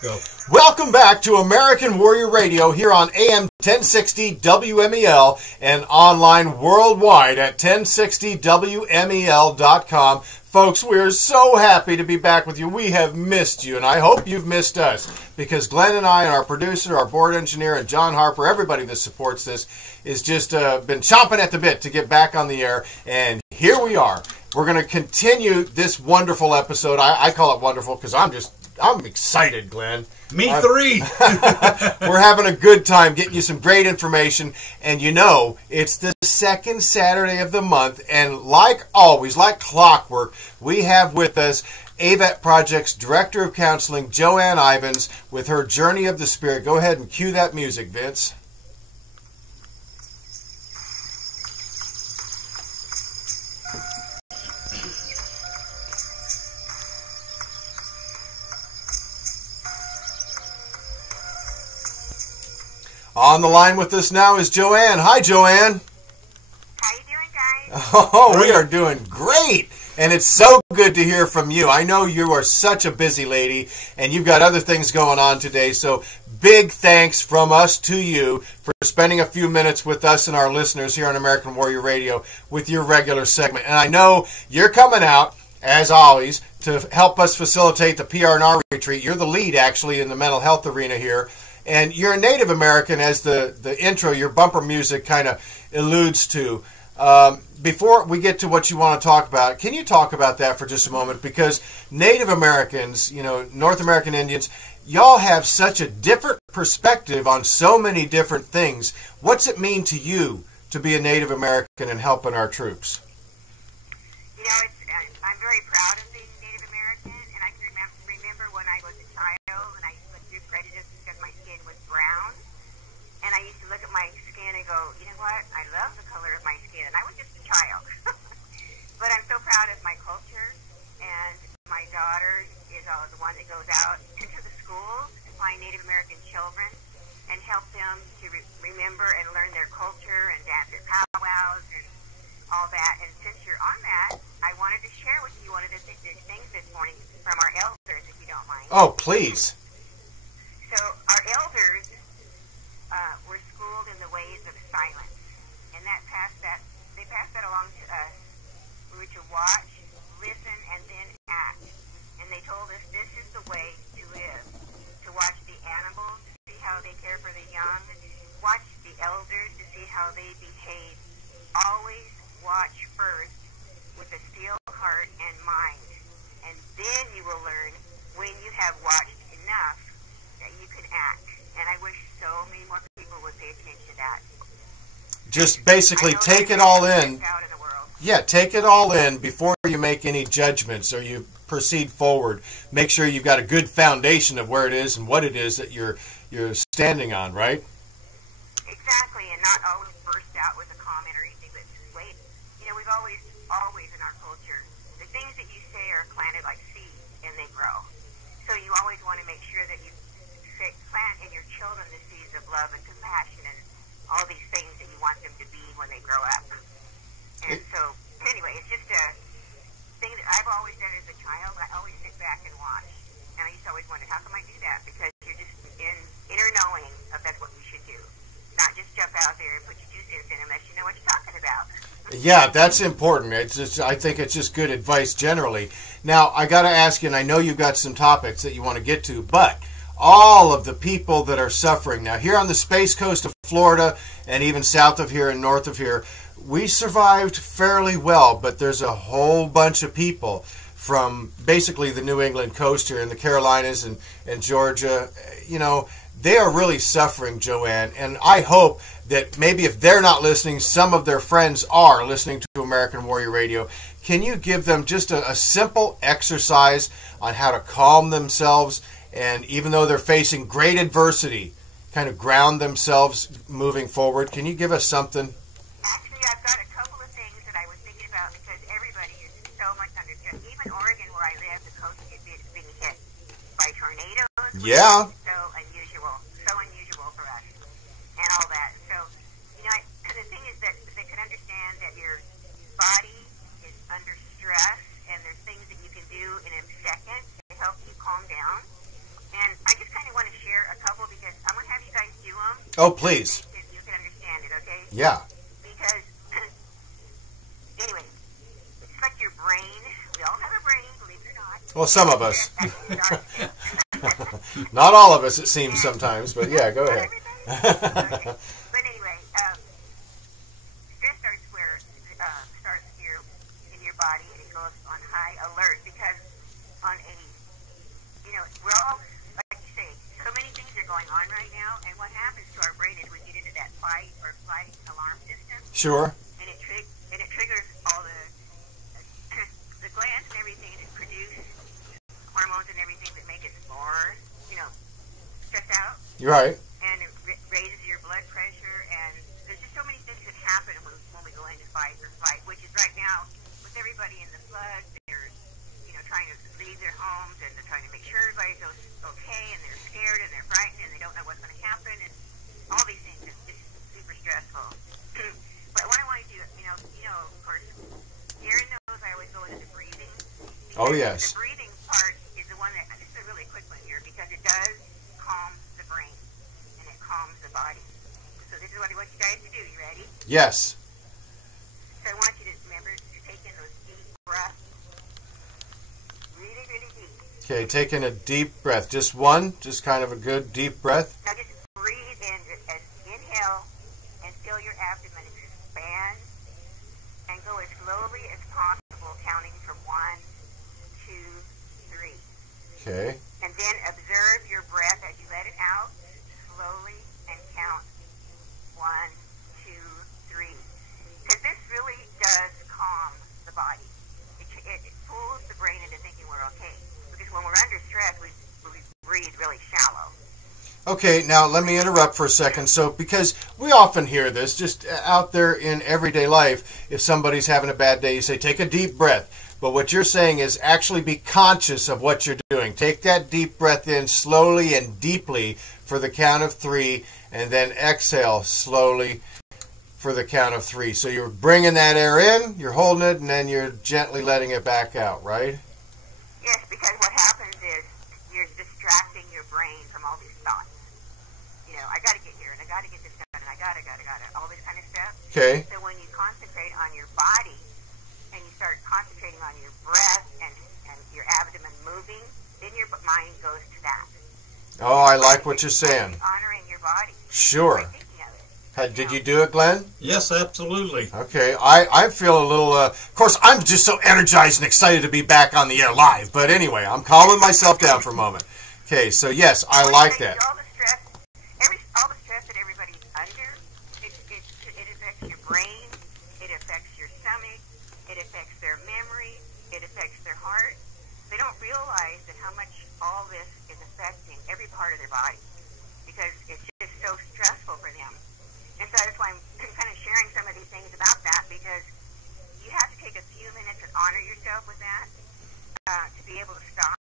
Go. Welcome back to American Warrior Radio here on AM 1060 WMEL and online worldwide at 1060WMEL.com. Folks, we're so happy to be back with you. We have missed you, and I hope you've missed us, because Glenn and I and our producer, our board engineer, and John Harper, everybody that supports this, is just been chomping at the bit to get back on the air, and here we are. We're going to continue this wonderful episode. I call it wonderful because I'm excited, Glenn. Me three. We're having a good time getting you some great information. And you know, it's the second Saturday of the month. And like always, like clockwork, we have with us AVET Project's Director of Counseling, Joanne Ivens, with her Journey of the Spirit. Go ahead and cue that music, Vince. On the line with us now is Joanne. Hi, Joanne. How you doing, guys? Oh, we are doing great. And it's so good to hear from you. I know you are such a busy lady, and you've got other things going on today. So big thanks from us to you for spending a few minutes with us and our listeners here on American Warrior Radio with your regular segment. And I know you're coming out, as always, to help us facilitate the PR&R retreat. You're the lead, actually, in the mental health arena here. And you're a Native American, as the intro, your bumper music kind of alludes to. Before we get to what you want to talk about, can you talk about that for just a moment? Because Native Americans, you know, North American Indians, y'all have such a different perspective on so many different things. What's it mean to you to be a Native American and helping our troops? You know, I'm very proud of being Native American, and I can remember when I was a child and I used to look through prejudice because my skin was brown, and I used to look at my skin and go, you know what, I love the color of my skin, and I was just a child. But I'm so proud of my culture, and my daughter is the one that goes out into the schools to find Native American children and help them to remember and learn their culture and dance their powwows and all that. And since you're on that, I wanted to share with you one of the things this morning from our elders, if you don't mind. Oh, please. So our elders were schooled in the ways of silence, and they passed that along to us. We were to watch, listen, and then act. And they told us this is the way to live: to watch the animals, to see how they care for the young, watch the elders to see how they behave. Always watch first with a still heart and mind, and then you will learn, when you have watched enough, that you can act. And I wish so many more people would pay attention to that. Just basically take it all in. Yeah, take it all in before you make any judgments or you proceed forward. Make sure you've got a good foundation of where it is and what it is that you're standing on, right? Exactly, and not always burst out with a comment or anything, but just wait. You know, we've always in our culture, the things that you say are planted like seeds and they grow. So you always want to make sure that you plant in your children the seeds of love and compassion and all these things that you want them to be when they grow up. And so, anyway, it's just a thing that I've always done as a child. I always sit back and watch. And I used to always wonder, how come I do that? Because you're just in inner knowing of that's what we should do. Not just jump out there and put your 2 cents in unless you know what you're talking about. Yeah, that's important. I think it's just good advice generally. Now, I got to ask you, and I know you've got some topics that you want to get to, but all of the people that are suffering now here on the Space Coast of Florida and even south of here and north of here, we survived fairly well, but there's a whole bunch of people from basically the New England coast here in the Carolinas and Georgia. You know, they are really suffering, Joanne, and I hope that maybe if they're not listening, some of their friends are listening to American Warrior Radio. Can you give them just a simple exercise on how to calm themselves, and even though they're facing great adversity, kind of ground themselves moving forward? Can you give us something? Actually, I've got a couple of things that I was thinking about because everybody is so much under stress. Even Oregon, where I live, the coast is being hit by tornadoes. Yeah. So unusual for us, and all that. So, you know, the thing is that they can understand that your body is under stress, and there's things that you can do in a second to help you calm down. And I just Oh, please. You can understand it, okay? Yeah. Because, anyway, it's like your brain. We all have a brain, believe it or not. Well, some of us. Not all of us, it seems sometimes, but yeah, go ahead. Okay. But anyway, stress starts starts here in your body, and it goes on high alert because on a, we're all, like you say, so many things are going on right now, and what happens to our brain is we get into that fight or flight alarm system. Sure. And it triggers all the glands and everything that produce hormones and everything that make us more, stressed out. You're right. And it raises your blood pressure, and there's just so many things that happen when we go into fight or flight, which is right now with everybody in the flood. They're, trying to leave their homes, and they're trying to make sure everybody's okay, and they're scared, and they're frightened, and they don't know what's going to happen, and all these things is just super stressful. But what I want to do, of course, hearing those, I always go into the breathing. Oh, yes. The breathing part is the one that, this is a really quick one here, because it does calm the brain, and it calms the body. So this is what I want you guys to do. You ready? Yes. So I want you to remember to take in those deep breaths. Really, really deep. Okay, taking a deep breath. Just one? Just kind of a good deep breath? Now just breathe in, inhale, and feel your abdomen expand, and go as slowly as possible, counting from 1, 2, 3. Okay. And then observe your breath as you let it out, slowly, and count 1, 2, 3. Because this really does calm the body. It pulls the brain into thinking we're okay. Because when we're under stress, we breathe really shallow. Okay, now let me interrupt for a second. So, because we often hear this just out there in everyday life, if somebody's having a bad day, you say, take a deep breath. But what you're saying is actually be conscious of what you're doing. Take that deep breath in slowly and deeply for the count of 3, and then exhale slowly for the count of 3. So you're bringing that air in, you're holding it, and then you're gently letting it back out, right? Yes, because what happens is you're distracting your brain from all these thoughts. I got to get here, and I got to get this done, and I got to, all this kind of stuff. Okay. So when you concentrate on your body, and you start concentrating on your breath and your abdomen moving, then your mind goes to that. Oh, I like what you're saying. Honoring your body. Sure. By thinking of it. Did you do it, Glenn? Yes, absolutely. Okay, I feel a little, of course, I'm just so energized and excited to be back on the air live. But anyway, I'm calming myself down for a moment. Okay, so yes, I like that. All the stress that everybody's under, it affects your brain, it affects your stomach, it affects their memory, it affects their heart. They don't realize that how much all this is affecting every part of their body, because it's